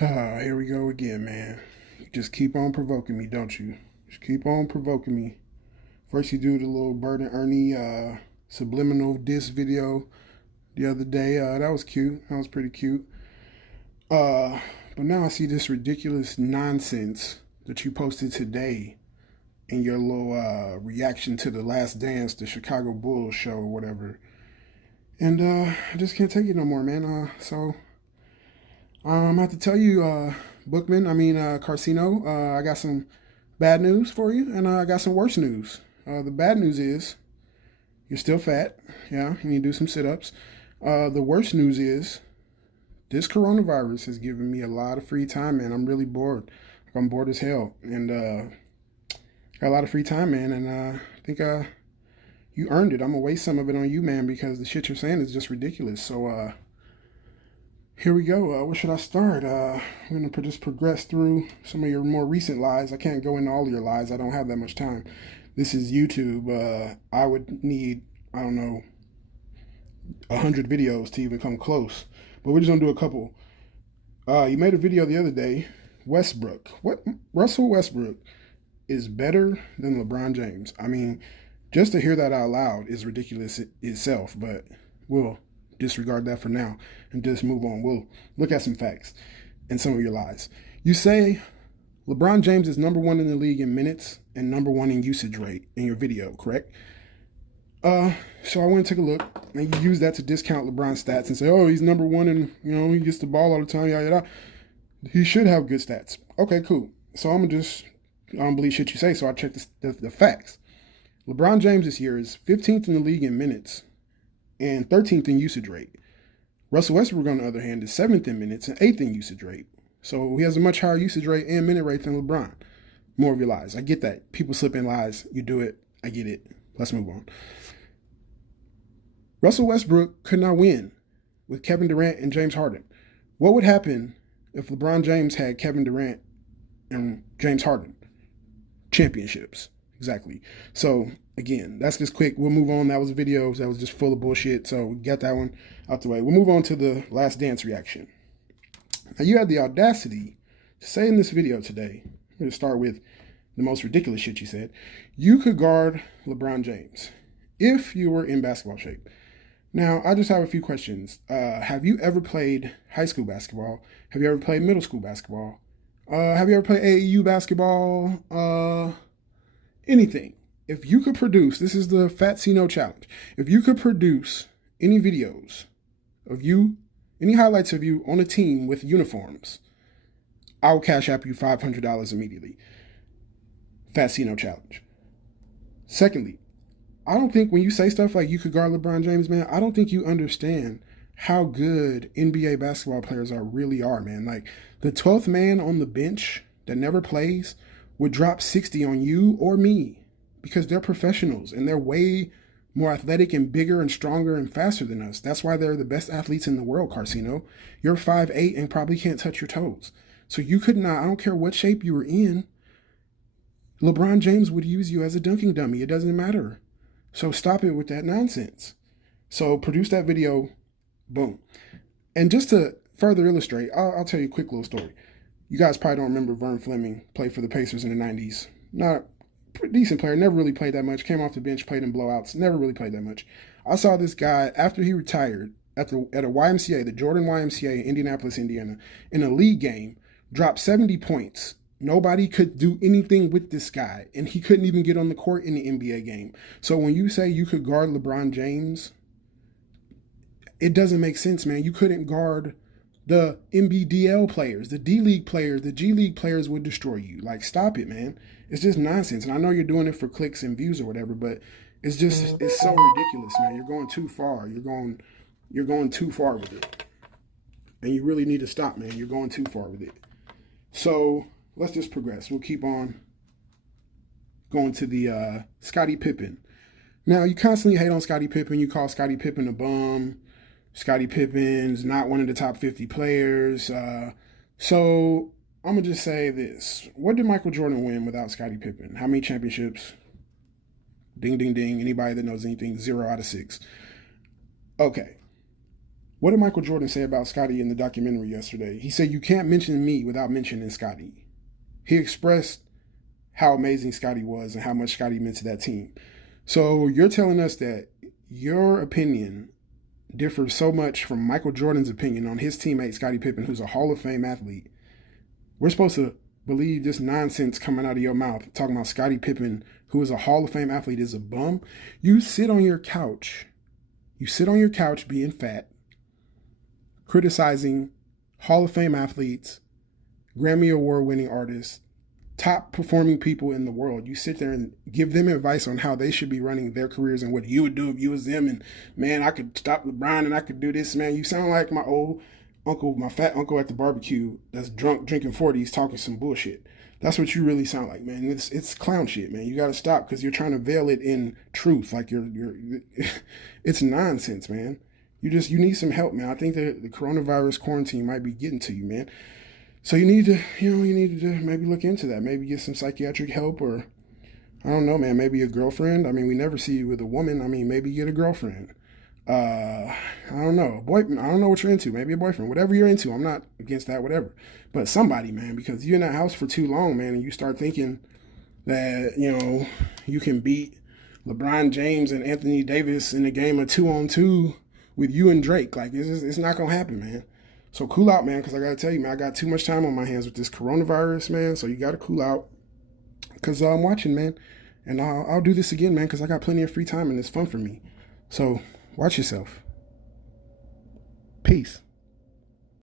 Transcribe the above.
Ah, here we go again, man. You just keep on provoking me, don't you? Just keep on provoking me. First, you do the little Bert and Ernie subliminal diss video the other day. That was cute. That was pretty cute. Uh, but now I see this ridiculous nonsense that you posted today in your little reaction to the Last Dance, the Chicago Bulls show or whatever. And I just can't take it no more, man. I have to tell you, Carcino, I got some bad news for you, and I got some worse news. The bad news is you're still fat. Yeah, you need to do some sit ups. The worst news is this coronavirus has given me a lot of free time, man. I'm really bored. Like, I'm bored as hell. And got a lot of free time, man. And I think you earned it. I'm going to waste some of it on you, man, because the shit you're saying is just ridiculous. So, here we go. Where should I start? I'm going to just progress through some of your more recent lies. I can't go into all of your lies. I don't have that much time. This is YouTube. I would need, I don't know, 100 videos to even come close. But we're just going to do a couple. You made a video the other day. Westbrook. What? Russell Westbrook is better than LeBron James. I mean, just to hear that out loud is ridiculous itself, but we'll disregard that for now and just move on. We'll look at some facts and some of your lies. You say LeBron James is number one in the league in minutes and number one in usage rate in your video, correct? So I went and took a look, and you use that to discount LeBron's stats and say, oh, he's number one and, he gets the ball all the time, yada, yada. He should have good stats. Okay, cool. So I don't believe shit you say, so I checked the facts. LeBron James this year is 15th in the league in minutes and 13th in usage rate. Russell Westbrook, on the other hand, is 7th in minutes and 8th in usage rate. So he has a much higher usage rate and minute rate than LeBron. More of your lies. I get that. People slip in lies. You do it. I get it. Let's move on. Russell Westbrook could not win with Kevin Durant and James Harden. What would happen if LeBron James had Kevin Durant and James Harden? Championships. Exactly. So, again, that's just quick. We'll move on. That was a video that was just full of bullshit. So, we got that one out the way. We'll move on to the Last Dance reaction. Now, you had the audacity to say in this video today, I'm going to start with the most ridiculous shit you said. You could guard LeBron James if you were in basketball shape. Now, I just have a few questions. Have you ever played high school basketball? Have you ever played middle school basketball? Have you ever played AAU basketball? Anything. If you could produce, this is the KARCENO challenge. If you could produce any videos of you, any highlights of you on a team with uniforms, I'll cash app you $500 immediately. KARCENO challenge. Secondly, I don't think when you say stuff like you could guard LeBron James, man, I don't think you understand how good NBA basketball players really are, man. Like, the 12th man on the bench that never plays would drop 60 on you or me because they're professionals and they're way more athletic and bigger and stronger and faster than us. That's why they're the best athletes in the world, KARCENO. You're 5'8" and probably can't touch your toes. So you could not, I don't care what shape you were in, LeBron James would use you as a dunking dummy. It doesn't matter. So stop it with that nonsense. So produce that video, boom. And just to further illustrate, I'll tell you a quick little story. You guys probably don't remember Vern Fleming, played for the Pacers in the 90s. Not a decent player, never really played that much. Came off the bench, played in blowouts, never really played that much. I saw this guy after he retired at a YMCA, the Jordan YMCA in Indianapolis, Indiana, in a league game, drop 70 points. Nobody could do anything with this guy, and he couldn't even get on the court in the NBA game. So when you say you could guard LeBron James, it doesn't make sense, man. You couldn't guard the NBDL players, the D-League players, the G-League players would destroy you. Like, stop it, man. It's just nonsense. And I know you're doing it for clicks and views or whatever, but it's so ridiculous, man. You're going too far. You're going too far with it. And you really need to stop, man. You're going too far with it. So let's just progress. We'll keep on going to the Scottie Pippen. Now, you constantly hate on Scottie Pippen. You call Scottie Pippen a bum. Scottie Pippen's not one of the top 50 players. So I'm going to just say this. What did Michael Jordan win without Scottie Pippen? How many championships? Ding, ding, ding. Anybody that knows anything, 0 out of 6. Okay. What did Michael Jordan say about Scottie in the documentary yesterday? He said, "You can't mention me without mentioning Scottie." He expressed how amazing Scottie was and how much Scottie meant to that team. So you're telling us that your opinion differs so much from Michael Jordan's opinion on his teammate Scottie Pippen, who's a Hall of Fame athlete. We're supposed to believe this nonsense coming out of your mouth talking about Scottie Pippen, who is a Hall of Fame athlete, is a bum? You sit on your couch. You sit on your couch being fat, criticizing Hall of Fame athletes, Grammy Award winning artists, top performing people in the world. You sit there and give them advice on how they should be running their careers and what you would do if you was them. And man, I could stop LeBron and I could do this, man. You sound like my old uncle, my fat uncle at the barbecue that's drunk drinking 40s talking some bullshit. That's what you really sound like, man. It's clown shit, man. You got to stop because you're trying to veil it in truth. Like it's nonsense, man. You need some help, man. I think that the coronavirus quarantine might be getting to you, man. So you need to maybe look into that. Maybe get some psychiatric help, or I don't know, man. Maybe a girlfriend. I mean, we never see you with a woman. I mean, maybe get a girlfriend. I don't know, boyfriend. I don't know what you're into. Maybe a boyfriend. Whatever you're into, I'm not against that. Whatever, but somebody, man, because you're in that house for too long, man, and you start thinking that you can beat LeBron James and Anthony Davis in a game of 2-on-2 with you and Drake. Like it's not gonna happen, man. So cool out, man, because I got to tell you, man, I got too much time on my hands with this coronavirus, man. So you got to cool out because I'm watching, man. And I'll do this again, man, because I got plenty of free time and it's fun for me. So watch yourself. Peace.